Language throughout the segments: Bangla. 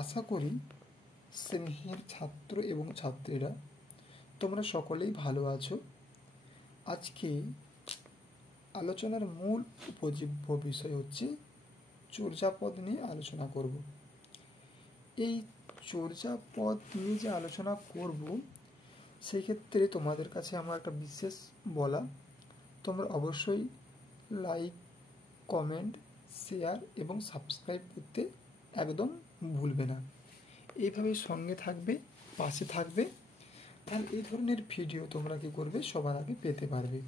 আশা করি স্নেহের ছাত্র এবং ছাত্রীরা তোমরা সকলেই ভালো আছো। আজকে আলোচনার মূল উপজীব্য বিষয় হচ্ছে চর্যাপদ নিয়ে আলোচনা করব। এই চর্যাপদ নিয়ে যে আলোচনা করব সেই ক্ষেত্রে তোমাদের কাছে আমার একটা বিশেষ বলা, তোমরা অবশ্যই লাইক, কমেন্ট, শেয়ার এবং সাবস্ক্রাইব করতে একদম ভুলবে না। এইভাবে সঙ্গে থাকবে, পাশে থাকবে, তাহলে এই ধরনের ভিডিও তোমরা কি করবে, সবার আগে পেতে পারবে।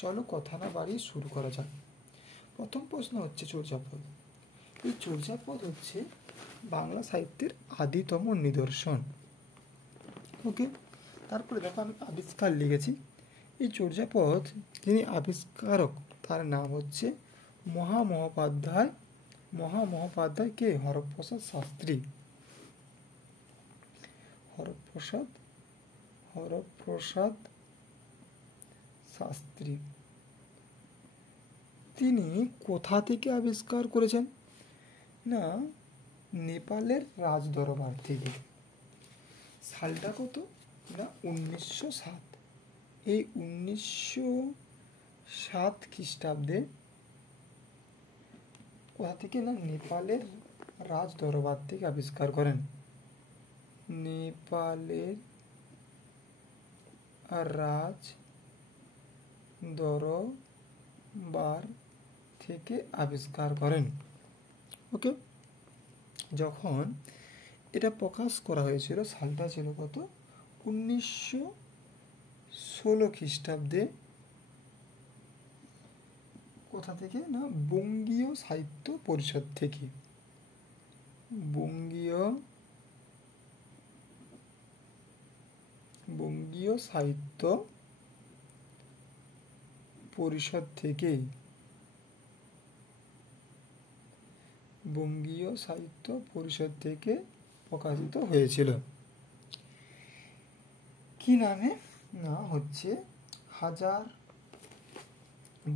চলো কথা না বাড়িয়ে শুরু করা যাক। প্রথম প্রশ্ন হচ্ছে চর্যাপদ। এই চর্যাপদ হচ্ছে বাংলা সাহিত্যের আদিতম নিদর্শন। ওকে, তারপরে দেখো আমি আবিষ্কার লিখেছি। এই চর্যাপদ যিনি আবিষ্কারক তার নাম হচ্ছে মহামহোপাধ্যায় কে? হরপ্রসাদ শাস্ত্রী। হরপ্রসাদ শাস্ত্রী। তিনি কোথা থেকে আবিষ্কার করেছেন? না, নেপালের রাজদরবার থেকে। সালটা কত? না 1907। এই 1907 খ্রিস্টাব্দে কোথা থেকে? না নেপালের রাজদরবার থেকে আবিষ্কার করেন। নেপালের রাজ দরবার থেকে আবিষ্কার করেন। ওকে, যখন এটা প্রকাশ করা হয়েছিল সালটা ছিল কত? 1916 খ্রিস্টাব্দে। কোথা থেকে? না বঙ্গীয় সাহিত্য পরিষদ থেকে। বঙ্গীয় সাহিত্য পরিষদ থেকে। বঙ্গীয় সাহিত্য পরিষদ থেকে প্রকাশিত হয়েছিল। কি নামে? না হচ্ছে হাজার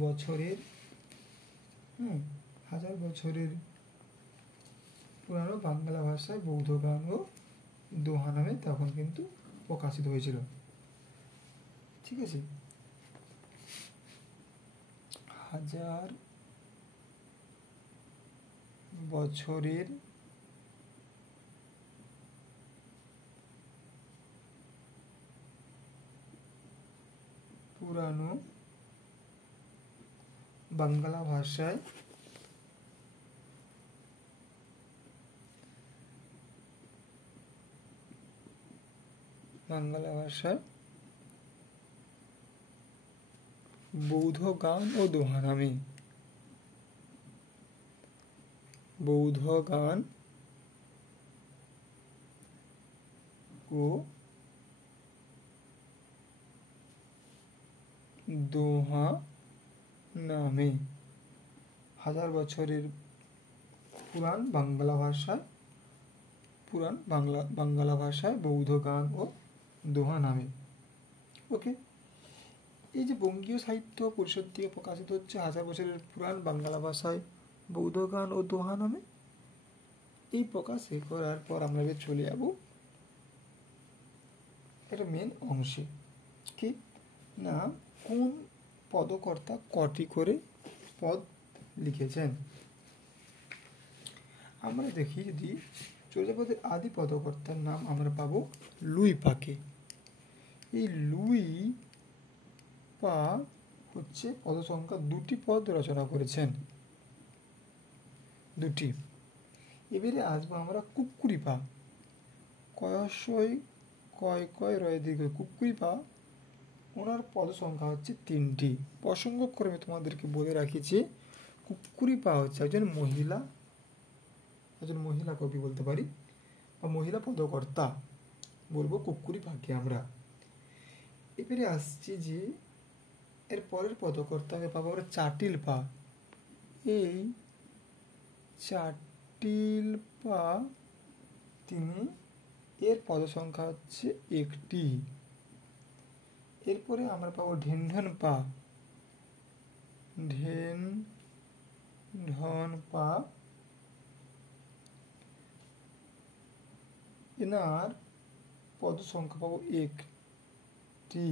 বছরের পুরানো বাংলা ভাষায় বৌদ্ধ গান ও দোহা নামে তখন কিন্তু প্রকাশিত হয়েছিল। ঠিক আছে, হাজার বছরের পুরানো বাংলা ভাষায় বৌদ্ধ গান ও দোহা নামে। বৌদ্ধ গান ও দোহা নামে হাজার বছরের পুরান বাংলা ভাষায় বৌদ্ধ গান ও দোহা নামে। ওকে, এই যে বঙ্গীয় সাহিত্য পরিষদ থেকে প্রকাশিত হচ্ছে হাজার বছরের পুরান বাংলা ভাষায় বৌদ্ধ গান ও দোহা নামে, এই প্রকাশ করার পর আমরা চলে যাব একটা মেন অংশে। কি না, কোন পদকর্তা কটি করে পদ লিখেছেন? আমরা দেখি, যদি চর্যাপদের আদি পদকর্তার নাম আমরা পাবো লুই পাকে। এই লুই পা হচ্ছে পদ সংখ্যা 2টি পদ রচনা করেছেন, 2টি। এবারে আসবো আমরা কুক্কুরি পা। কয়সই কয় কয় রয় দীর্ঘ কুক্কুরি পা, ওনার পদ সংখ্যা হচ্ছে 3টি। প্রসঙ্গক্রমে তোমাদেরকে বলে রাখি যে কুক্কুরি পা হচ্ছে একজন মহিলা কবি বলতে পারি, বা মহিলা পদকর্তা বলবো কুক্কুরি পাকে আমরা। এবারে আসছি যে এর পরের পদকর্তাকে পাবো আমরা চাটিল পা। এই চাটিল পা তিনি, এর পদ সংখ্যা হচ্ছে 1টি। এরপরে আমরা পাবো ঢেনঢন পা। ঢেনঢন পা এনার পদ সংখ্যা পাবো একটি।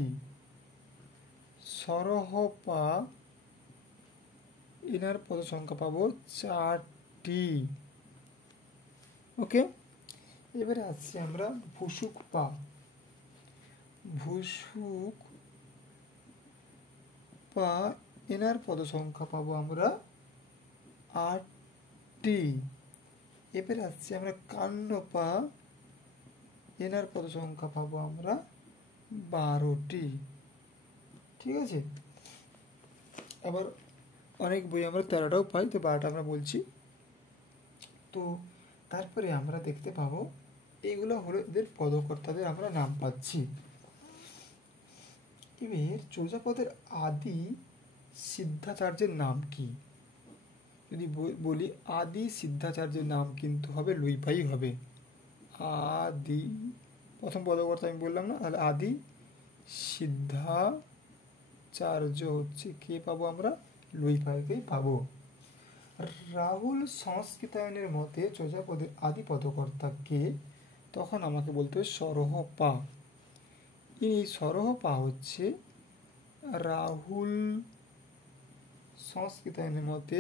সরহপা এনার পদ সংখ্যা পাবো 4টি। ওকে, এবারে আসছি আমরা ভুসুক পা। ভুসুক পা এনার পদ সংখ্যা পাবো আমরা 8টি। এবারে আসছি আমরা কান্নপা এনার পদ সংখ্যা পাবো আমরা 12টি। ঠিক আছে, আবার অনেক বই আমরা 13টাও পাই, তো 12টা আমরা বলছি। তো তারপরে আমরা দেখতে পাবো এইগুলো হলো এদের পদকর্তাদের আমরা নাম পাচ্ছি। এবার চর্যাপদের আদি সিদ্ধাচার্যের নাম কি? যদি বলি আদি সিদ্ধাচার্যের নাম কিন্তু হবে লুইপাই হবে। আদি প্রথম পদকর্তা আমি বললাম না, তাহলে আদি সিদ্ধাচার্য হচ্ছে কে পাবো আমরা? লুইপাইকেই পাবো। রাহুল সংস্কৃতায়নের মতে চর্যাপদের আদি পদকর্তা কে? তখন আমাকে বলতে হবে সরহপা। এই সরহপা হচ্ছে রাহুল সংস্কৃতায়নের মতে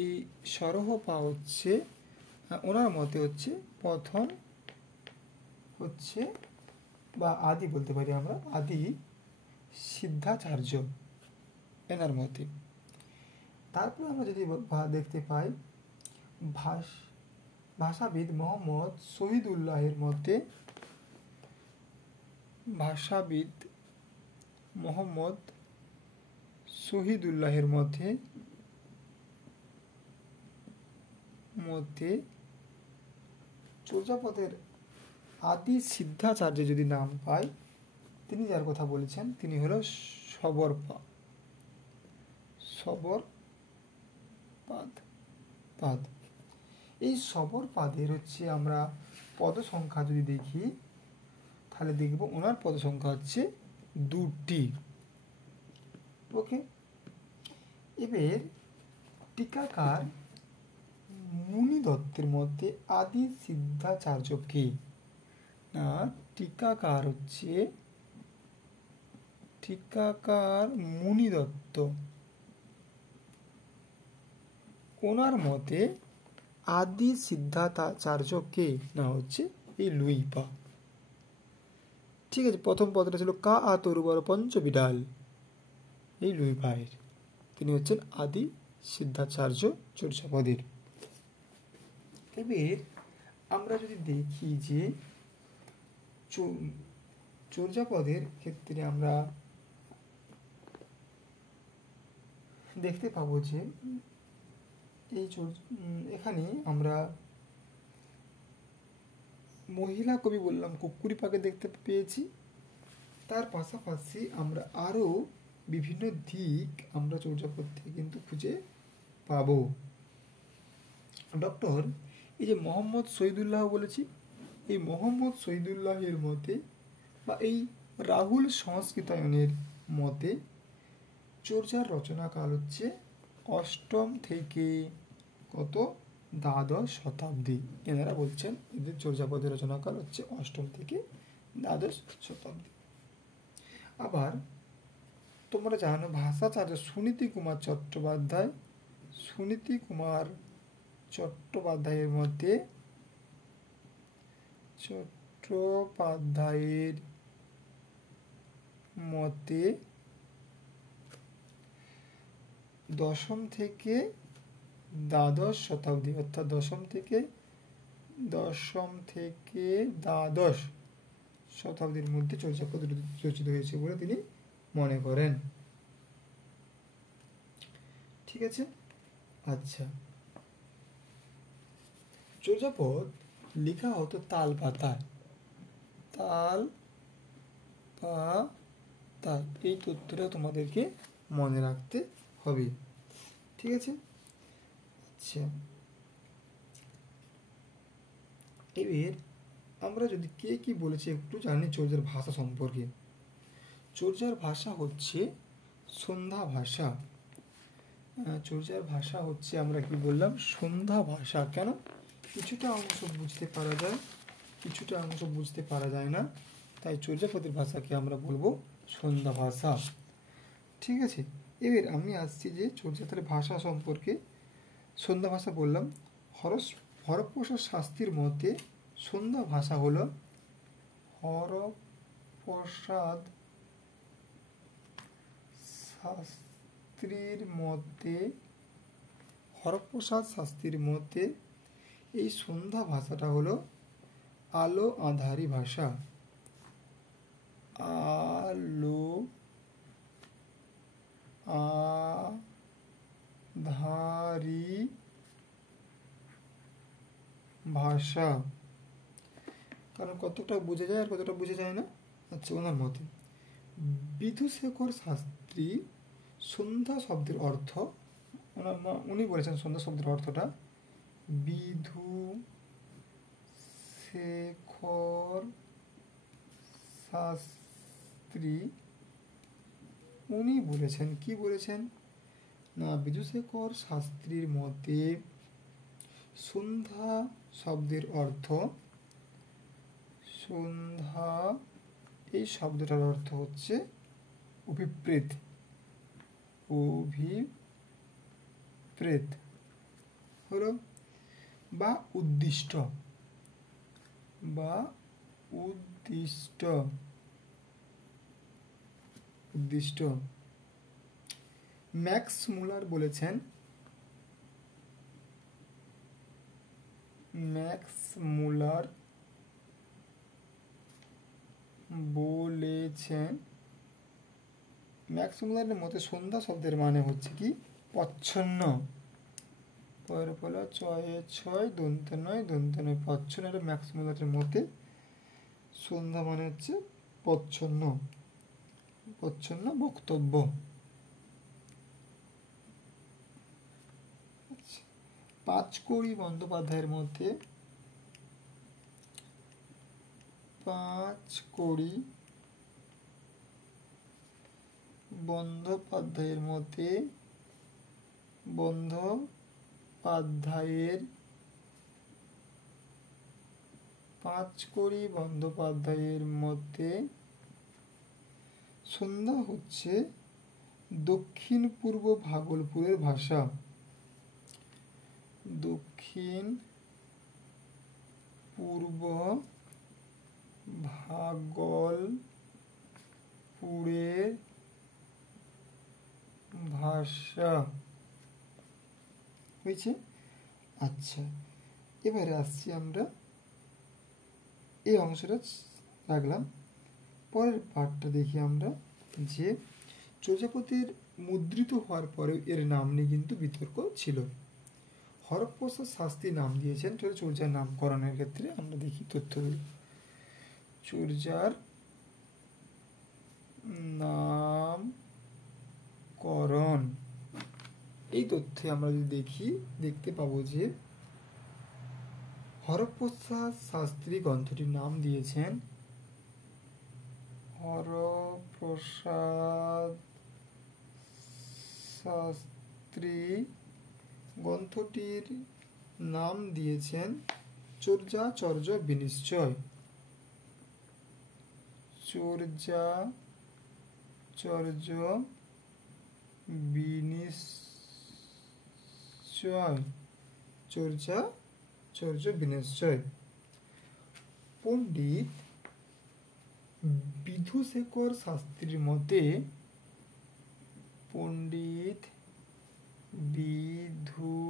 এই সরহপা হচ্ছে ওনার মতে হচ্ছে প্রথম হচ্ছে বা আদি বলতে পারি আমরা, আদি সিদ্ধাচার্য এনার মতে। তারপরে আমরা যদি দেখতে পাই ভাষাবিদ মোহাম্মদ শহীদুল্লাহের মতে, ভাষাবিদ মোহাম্মদ শহীদুল্লাহের মতে চর্যাপদের আদি সিদ্ধাচার্য যদি নাম পায়, তিনি যার কথা বলেছেন তিনি হলো সবরপাদ। এই সবরপাদের হচ্ছে আমরা পদ সংখ্যা যদি দেখি, তাহলে দেখব ওনার পদ সংখ্যা হচ্ছে 2টি। ওকে, এবার টিকাকার মুনি দত্তের মধ্যে আদি সিদ্ধাচার্য কে? না, টিকাকার মুনি দত্ত, ওনার মতে আদি সিদ্ধাচার্য কে? না হচ্ছে এই লুইপা। ঠিক আছে, প্রথম পদটা ছিল কা আ তরুবর পঞ্চবিডাল, এই লুইপায়ের, তিনি হচ্ছেন আদি সিদ্ধাচার্য চর্যাপদের। এবার আমরা যদি দেখি যে চর্যাপদের ক্ষেত্রে আমরা দেখতে পাবো যে এই এখানে আমরা মহিলা কবি বললাম কুক্কুরিপাকে দেখতে পেয়েছি। তার পাশাপাশি আমরা আরও বিভিন্ন দিক আমরা চর্যাপদ থেকে কিন্তু খুঁজে পাবো। ডক্টর এই যে মোহাম্মদ শহীদুল্লাহ বলেছি, এই মোহাম্মদ শহীদুল্লাহের মতে বা এই রাহুল সংস্কৃতায়নের মতে চর্যার রচনাকাল হচ্ছে 8ম থেকে কত দ্বাদশ শতাব্দী। এনারা বলছেন এদের চর্যাপদের রচনাকাল হচ্ছে 8ম থেকে দ্বাদশ শতাব্দী। আবার তোমরা জানো ভাষাচার্য সুনীতি কুমার চট্টোপাধ্যায়ের মধ্যে দশম থেকে দ্বাদশ শতাব্দী, অর্থাৎ দশম থেকে দ্বাদশ শতাব্দীর মধ্যে চর্যাপদ রচিত হয়েছে বলে তিনি মনে করেন। ঠিক আছে, আচ্ছা, চর্যাপদ লেখা হতো তাল পাতায়, এই তথ্যটা তোমাদেরকে মনে রাখতে হবে। ঠিক আছে, আচ্ছা, এবার আমরা যদি কে কি বলেছে একটু জানি চর্যার ভাষা সম্পর্কে। চর্যার ভাষা হচ্ছে সন্ধ্যা ভাষা। চর্যার ভাষা হচ্ছে আমরা কি বললাম সন্ধ্যা ভাষা। কেন? কিছুটা অংশ বুঝতে পারা যায়, কিছুটা অংশ বুঝতে পারা যায় না, তাই চর্যাপদের ভাষাকে আমরা বলবো সন্ধ্যা ভাষা। ঠিক আছে, এবার আমি আসছি যে চর্যাপদের ভাষা সম্পর্কে। সন্ধ্যা ভাষা বললাম। হরপ্রসাদ শাস্ত্রীর মতে সন্ধ্যা ভাষা হলো হরপ্রসাদ শাস্ত্রীর মতে এই সন্ধ্যা ভাষাটা হলো আলো আঁধারি ভাষা। আলো আঁধারি ভাষা। কারণ কতটা বোঝা যায় আর কতটা বোঝা যায় না। আচ্ছা, ওনার মতে বিধুশেখর শাস্ত্রী সন্ধ্যা শব্দের অর্থ, উনি বলেছেন সন্ধ্যা শব্দের অর্থটা বিধুশেখর শাস্ত্রী উনি বলেছেন, কি বলেছেন না, বিধুশেখর শাস্ত্রীর মতে সন্ধ্যা শব্দের অর্থ, সন্ধ্যা এই শব্দটার অর্থ হচ্ছে অভিপ্রেত, অভিপ্রেত হলো বা উদ্দিষ্ট, বা উদ্দিষ্ট, উদ্দিষ্ট। ম্যাক্স মুলার বলেছেন, ম্যাক্স মুলার বলেছেন, ম্যাক্স মুলারের মতে সন্ধ্যা শব্দের মানে হচ্ছে কি প্রচ্ছন্ন, ছয়ে ছয় দন্ত নয় দন্ত নয় প্রচ্ছন্ন। ম্যাক্স মুলারের মতে সন্ধ্যা মানে হচ্ছে প্রচ্ছন্ন, প্রচ্ছন্ন বক্তব্য। পাঁচকড়ি বন্দ্যোপাধ্যায়ের মতে, পাঁচকড়ি বন্দ্যোপাধ্যায়ের মতে, পাঁচকড়ি বন্দ্যোপাধ্যায়ের মতে সন্ধ্যা হচ্ছে দক্ষিণ পূর্ব ভাগলপুরের ভাষা, দক্ষিণ পূর্ব ভাগলপুরের ভাষা হয়েছে। আচ্ছা, এবারে আসছি আমরা, এই অংশটা রাখলাম। পরের পার্টটা দেখি আমরা, যে চর্যাপদের মুদ্রিত হওয়ার পরেও এর নাম নিয়ে কিন্তু বিতর্ক ছিল। হরপ্রসাদ শাস্ত্রী নাম দিয়েছেন চর্যার নামকরণের ক্ষেত্রে। আমরা দেখি তথ্যগুলো। চর্যার নামকরণ, এই তথ্যে আমরা যদি দেখি, দেখতে পাবো যে হরপ্রসাদ শাস্ত্রী গ্রন্থটির নাম দিয়েছেন হরপ্রসাদ শাস্ত্রী গ্রন্থটির নাম দিয়েছেন চর্যাচর্য বিনিশ্চয়, চর্যাচর্য বিনিশ্চয়, চর্যাচর্য বিনিশ্চয়। পণ্ডিত বিধুশেখর শাস্ত্রীর মতে, পণ্ডিত বিধুশেখর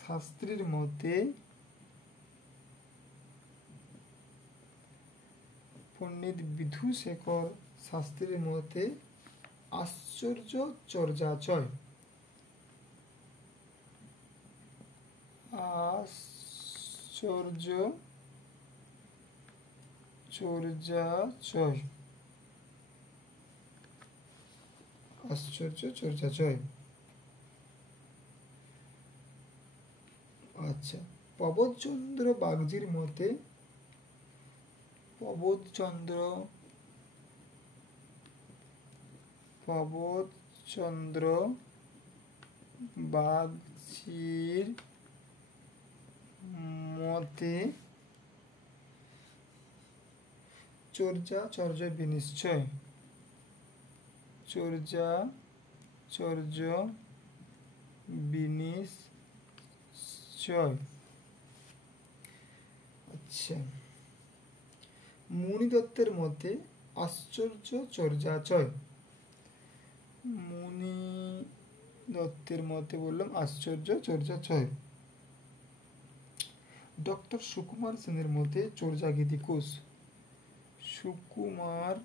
শাস্ত্রীর মতে, পণ্ডিত বিধুশেখর শাস্ত্রীর মতে আশ্চর্য চর্যাচয়, আশ্চর্য চর্যাচয়, আশ্চর্য চর্যাচয়। আচ্ছা, প্রবোধচন্দ্র বাগজির মতে প্রবোধচন্দ্র বাগচির মতে চর্যাচর্য বিনিশ্চয় আচ্ছা, মুনি দত্তের মতে আশ্চর্য চর্যাচয়। মুনি দত্তের মতে বললাম আশ্চর্য চর্যাচয়। ডক্টর সুকুমার সেনের মতে চর্যাগীতি কোষ। সুকুমার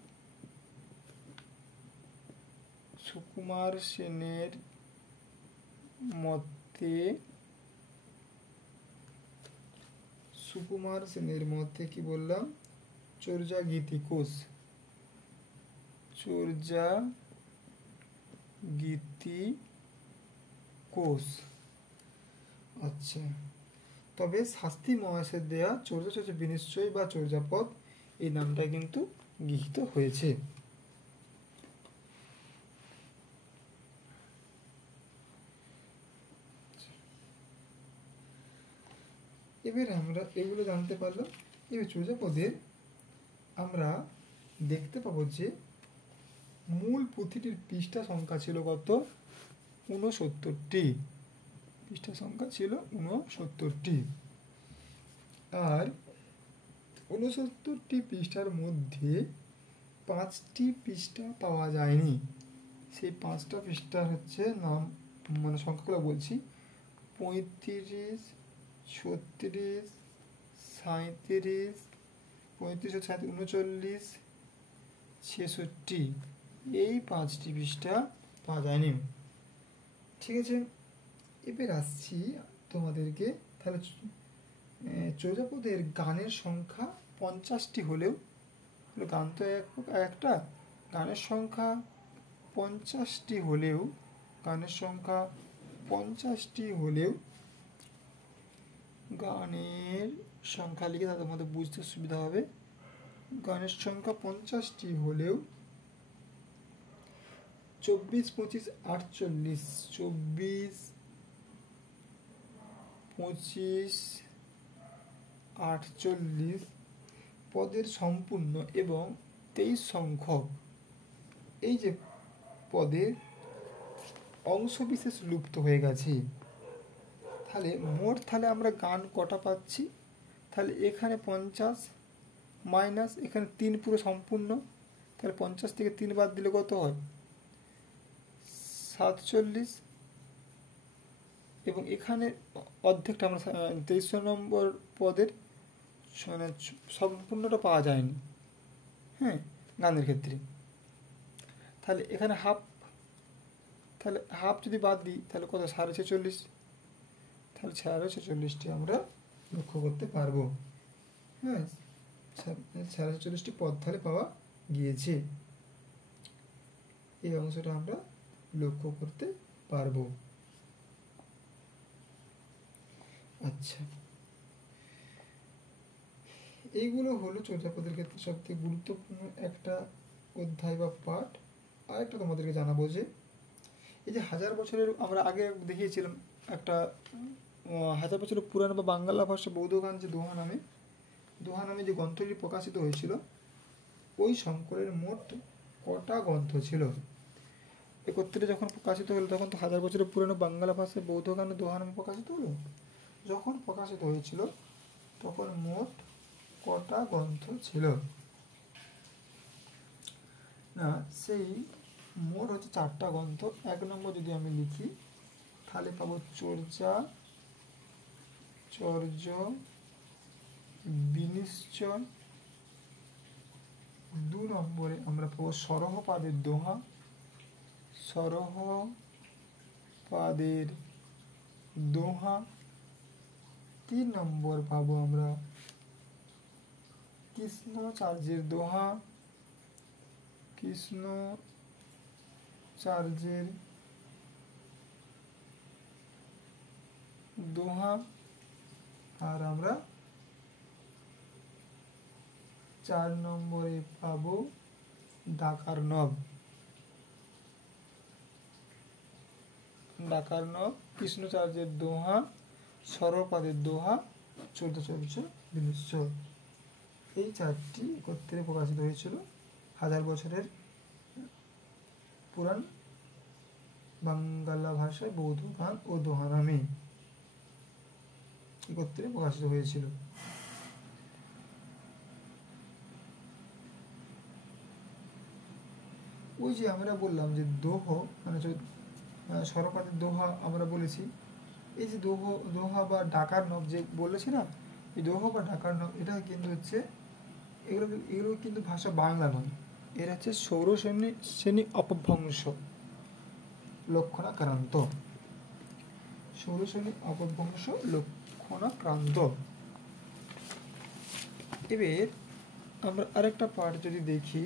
সেনের মতে কি বললাম? চর্যাগীতি কোষ। আচ্ছা, তবে শাস্তি মহাশয়ের দেয়া চর্যাচর্য বিনিশ্চয় বা চর্যাপদ এই নামটা কিন্তু গৃহীত হয়েছে। এবার আমরা এগুলো জানতে পারলাম। এবার চর্যাপদের আমরা দেখতে পাবো যে মূল পুঁথিটির পৃষ্ঠা সংখ্যা ছিল কত? 69টি। পৃষ্ঠা সংখ্যা ছিল 69টি। আর 69টি পৃষ্ঠার মধ্যে 5টি পৃষ্ঠা পাওয়া যায়নি। সেই 5টা পৃষ্ঠার হচ্ছে নাম, মানে সংখ্যাগুলো বলছি: 35, 36, 37, 39, 66। এই 5টি পৃষ্ঠা পাওয়া যায়নি। ঠিক আছে, এবার আসছি তোমাদেরকে। তাহলে চর্যাপদের গানের সংখ্যা 50টি হলেও, গান তো একটা, গানের সংখ্যা 50টি হলেও গানের সংখ্যা লিখে তাদের মধ্যে বুঝতে সুবিধা হবে। গানের সংখ্যা 50টি হলেও 24, 25, 48, 24, 25, 48 পদের সম্পূর্ণ এবং 23 সংখ্যক এই যে পদের অংশবিশেষ লুপ্ত হয়ে গেছে। তাহলে মোট আমরা গান কটা পাচ্ছি? তাহলে এখানে 50 মাইনাস এখানে 3 পুরো সম্পূর্ণ, তাহলে 50 থেকে 3 বাদ দিলে কত হয়? 47। এবং এখানে অর্ধেকটা আমরা 23 নম্বর পদের মানে সম্পূর্ণটা পাওয়া যায়নি, হ্যাঁ, গানের ক্ষেত্রে। তাহলে এখানে হাফ, তাহলে হাফ যদি বাদ দিই তাহলে কত? 46.5। তাহলে 46টি আমরা লক্ষ্য করতে পারবো। হ্যাঁ, 46টি পদ তাহলে পাওয়া গিয়েছে। এই অংশটা আমরা লক্ষ্য করতে পারবো। আচ্ছা, এইগুলো হলো চর্যাপদের ক্ষেত্রে সবথেকে গুরুত্বপূর্ণ একটা অধ্যায় বা পাঠ। আরেকটা তোমাদেরকে জানাবো যে এই যে 1000 বছরের, আমরা আগে দেখিয়েছিলাম একটা 1000 বছরের পুরানো বা বাংলা ভাষা বৌদ্ধ গান যে দোহা নামে যে গ্রন্থটি প্রকাশিত হয়েছিল, ওই শঙ্করের মোট কটা গ্রন্থ ছিল? একত্রে যখন প্রকাশিত হলো তখন তো 1000 বছরের পুরানো বাংলা ভাষায় বৌদ্ধ গান দোহা নামে প্রকাশিত হলো। যখন প্রকাশিত হয়েছিল তখন মোট কটা গ্রন্থ ছিল? না, সেই মোট হচ্ছে 4টা গ্রন্থ। 1 নম্বর যদি আমি লিখি তাহলে পাবো চর্য বিনিশ্চয়। 2 নম্বরে আমরা পাবো সরহপাদের দোহা। 3 নম্বর পাবো আমরা কৃষ্ণচার্যের দোহা। 4 আর আমরা 4 নম্বরে পাবো ডাকার নব। ডাকার নব, কৃষ্ণচার্যের দোহা, সরপাদের দোহা, চৌদ্দচর্য বিনুচ্ছর। এই 4টি একত্রে প্রকাশিত হয়েছিল 1000 বছরের পুরাণ বাংলা ভাষায় বৌদ্ধ গান ও দোহা নামে একত্রে প্রকাশিত হয়েছিল। ওই যে আমরা বললাম যে দোহ মানে সরপাদের দোহা আমরা বলেছি, এই যে দোহা বা ডাকার নব যে বলেছি না, এই দোহা বা ডাকার নব এটা কিন্তু হচ্ছে এগুলো কিন্তু ভাষা বাংলা নয়, এর হচ্ছে সৌর শ্রেণী অপভ্রংশ লক্ষণাক্রান্ত, সৌর শ্রেণী অপভ্রংশ লক্ষণাক্রান্ত। এবার আমরা আরেকটা পার্ট যদি দেখি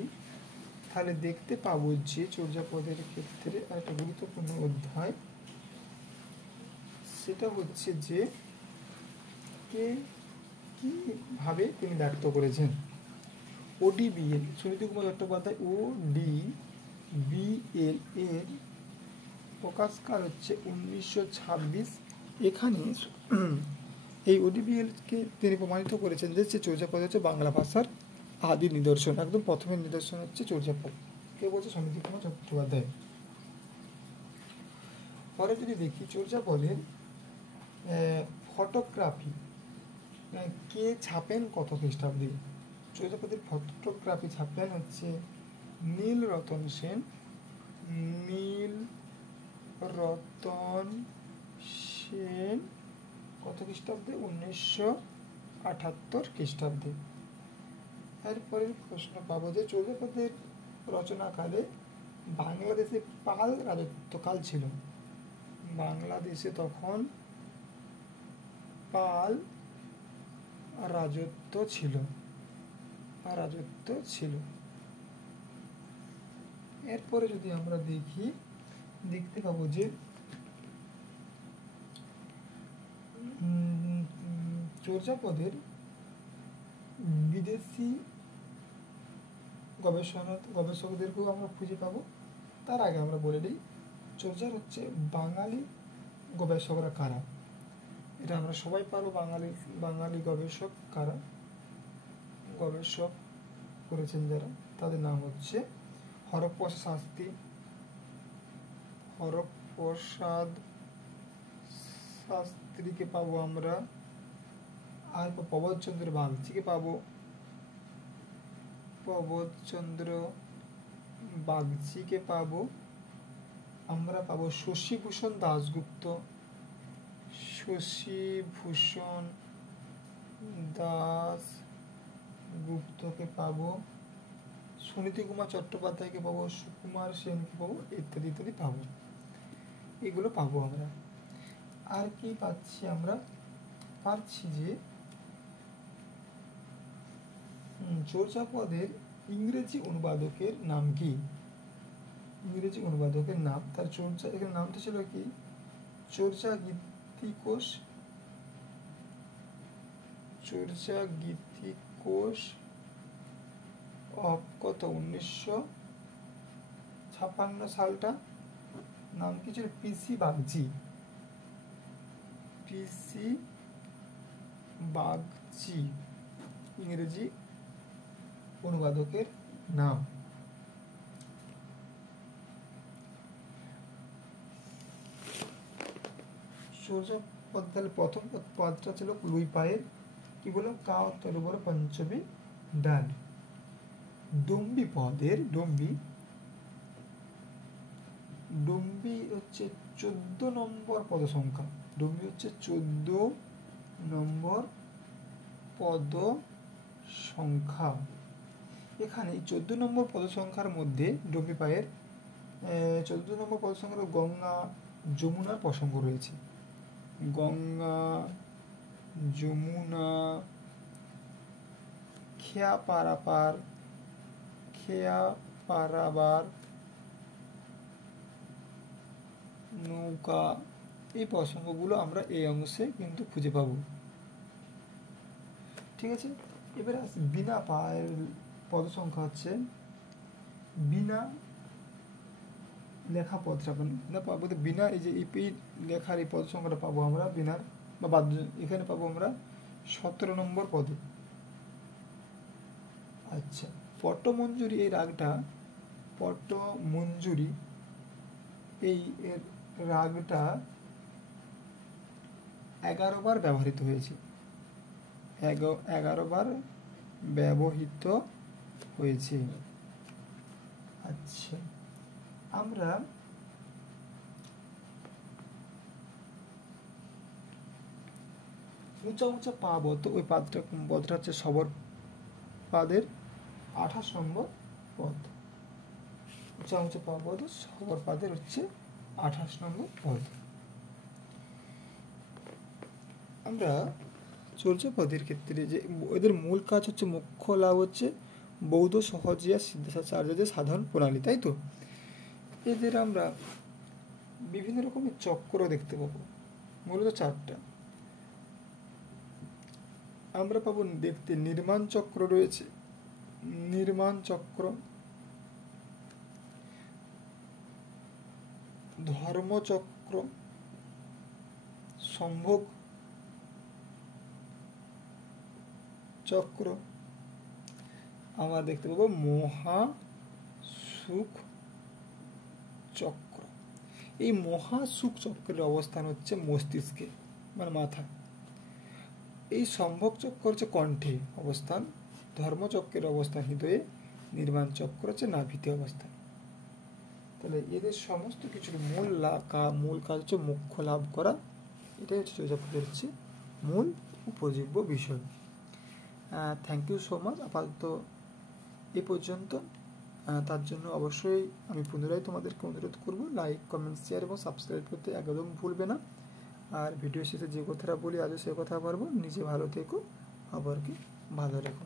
তাহলে দেখতে পাবো যে চর্যাপদের ক্ষেত্রে একটা গুরুত্বপূর্ণ অধ্যায়, সেটা হচ্ছে যে কে কিভাবে তিনি ব্যক্ত করেছেন। ODBL সুনীতি কুমার চট্টোপাধ্যায় ODBL এর প্রকাশকাল হচ্ছে 1926। এখানে এই ODBL কে তিনি প্রমাণিত করেছেন যে চর্যাপদ হচ্ছে বাংলা ভাষার আদি নিদর্শন, একদম প্রথমের নিদর্শন হচ্ছে চর্যাপদ। কে বলছে? সুনীতি কুমার চট্টোপাধ্যায়। পরে যদি দেখি চর্যাপদের ফটোগ্রাফি কে ছাপেন কত খ্রিস্টাব্দে? চর্যাপদের ফটোগ্রাফি ছাপেন হচ্ছে নীলরতন সেন। নীলরতন সেন কত খ্রিস্টাব্দে? 1978 খ্রিস্টাব্দে। এরপরের প্রশ্ন পাবো যে চর্যাপদের রচনাকালে বাংলাদেশে পাল রাজত্বকাল ছিল। বাংলাদেশে তখন পাল রাজত্ব ছিল। এরপরে যদি আমরা দেখতে পাবো যে চর্যাপদের বিদেশি গবেষকদেরকেও আমরা খুঁজে পাবো। তার আগে আমরা বলে দিই চর্যার হচ্ছে বাঙালি গবেষকরা কারা, এটা আমরা সবাই পারবো। বাঙালি গবেষক কারা? গবেষক করেছেন যারা, তাদের নাম হচ্ছে হরপ্রসাদ শাস্ত্রীকে পাবো আমরা, আর প্রবোধচন্দ্র বাগচিকে পাবো। আমরা পাবো শশীভূষণ দাশগুপ্তকে পাবো, সুনীতি কুমার চট্টোপাধ্যায়কে পাবো, সুকুমার সেনকে পাবো, ইত্যাদি ইত্যাদি পাবো। এগুলো পাবো আমরা। আর কি পাচ্ছি? আমরা পাচ্ছি যে চর্যাপদের ইংরেজি অনুবাদকের নাম কি? ইংরেজি অনুবাদকের নাম, তার এখানে নামটা ছিল কি? চর্যাগীতিকোষ অফ কত? 1956 সালটা। নাম কি ছিল? পিসি বাগচি ইংরেজি অনুবাদকের নাম। চর্যাপদ তাহলে প্রথম পদটা ছিল লুই পায়ের, কি বললাম? কা তরুবর পঞ্চমী ডাল। ডম্বি পদের ডম্বি হচ্ছে 14 নম্বর পদ সংখ্যা। ডম্বি হচ্ছে 14 নম্বর পদ সংখ্যা। এখানে 14 নম্বর পদ সংখ্যার মধ্যে ডম্বি পায়ের 14 নম্বর পদ সংখ্যার গঙ্গা যমুনার প্রসঙ্গ রয়েছে। গঙ্গা যমুনা, খেয়া পারাবার, নৌকা, এই প্রসঙ্গগুলো আমরা এই অংশে কিন্তু খুঁজে পাবো। ঠিক আছে। এবারে আসি বিনা পায়ের পদ সংখ্যা হচ্ছে বিনা লেখা পদটা না পাবো, বিনা এই যে এই লেখার এই পদ সংখ্যাটা পাবো আমরা বিনার বা বাদ্য, এখানে পাবো আমরা 17 নম্বর পদে। আচ্ছা, পট্টমঞ্জুরি এই রাগটা, পট্টমঞ্জুরি এই এর রাগটা 11 বার ব্যবহৃত হয়েছে, 11 বার ব্যবহৃত হয়েছে। আচ্ছা, আমরা উঁচা উঁচা পাবো, তো ওই পদটা হচ্ছে সবর পাদের 28 নম্বর পদ। উঁচা উঁচা পাবো তো সবর পাদের হচ্ছে 28 নম্বর পদ। আমরা চর্য পদের ক্ষেত্রে যে ওদের মূল কাজ হচ্ছে, মুখ্য লাভ হচ্ছে বৌদ্ধ সহজিয়া সিদ্ধাচার্যদের সাধন প্রণালী, তাই তো। এদের আমরা বিভিন্ন রকমের চক্র দেখতে পাবো, মূলত 4টা আমরা পাবো দেখতে। নির্মাণ চক্র রয়েছে, নির্মাণ চক্র, ধর্মচক্র, সম্ভোগ চক্র, আমরা দেখতে পাবো মহাসুখ চক্র। এই মহাসুখ চক্রের অবস্থান হচ্ছে মস্তিষ্কে, মানে মাথা। এই সম্ভোগ চক্র হচ্ছে কণ্ঠে অবস্থান, ধর্মচক্রের অবস্থান হৃদয়ে, নির্মাণ চক্র হচ্ছে নাভিতে অবস্থান। তাহলে এদের সমস্ত কিছুর মূল কাজ হচ্ছে মোক্ষ লাভ করা। এটাই হচ্ছে চর্যাপদের হচ্ছে মূল উপজীব্য বিষয়। Thank you so much. আপাতত এ পর্যন্ত। তার জন্য অবশ্যই আমি পুনরায় তোমাদেরকে অনুরোধ করব, লাইক, কমেন্ট, শেয়ার এবং সাবস্ক্রাইব করতে একদম ভুলবে না। আর ভিডিও শেষে যে কথাটা বলি আজও সে কথা বলবো, নিজে ভালো থেকো, আবারকে ভালো রেখো।